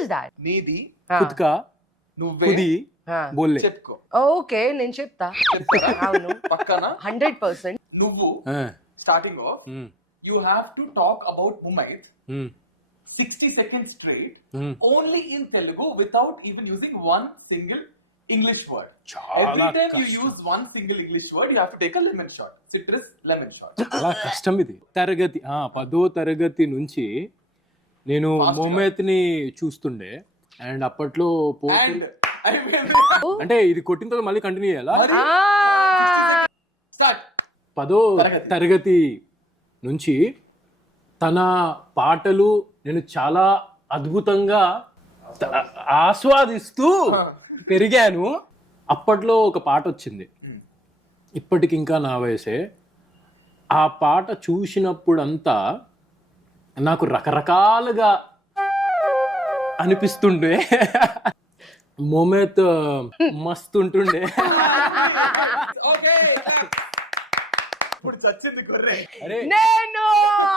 Is that? నీది खुद का నువ్వే खुद ही बोले చెప్పుకో. ఓకే, నేను చెప్తా. చెప్తారా? అవును, పక్కన 100%. నువ్వు हाँ, starting of hmm, you have to talk about Mumaith hmm, 60 seconds straight hmm. only in Telugu without even using one single English word. చాలా Every time you కష్టం. use one single English word, you have to take a lemon shot, citrus lemon shot. చాలా కష్టం ఇది. తరగతి 10వ తరగతి నుంచి నేను Fast గా. మొమెత్ని చూస్తుండే అండ్ అప్పట్లో And I mean, అంటే ఇది కొట్టిన తర్వాత మళ్ళీ కంటిన్యూ చేయాలా? start. 10వ తరగతి. తరగతి నుంచి తన పాటలు నేను చాలా అద్భుతంగా ఆస్వాదిస్తూ పెరిగాను. అప్పట్లో ఒక పాట వచ్చింది, ఇప్పటికి ఇంకా నా వయసే. ఆ పాట చూసినప్పుడంతా నాకు రకరకాలుగా అనిపిస్తుండే. మొమెత్ మస్తుంటుండే. Okay. ఇప్పుడు చచ్చింది కొర్రే. అరే నేను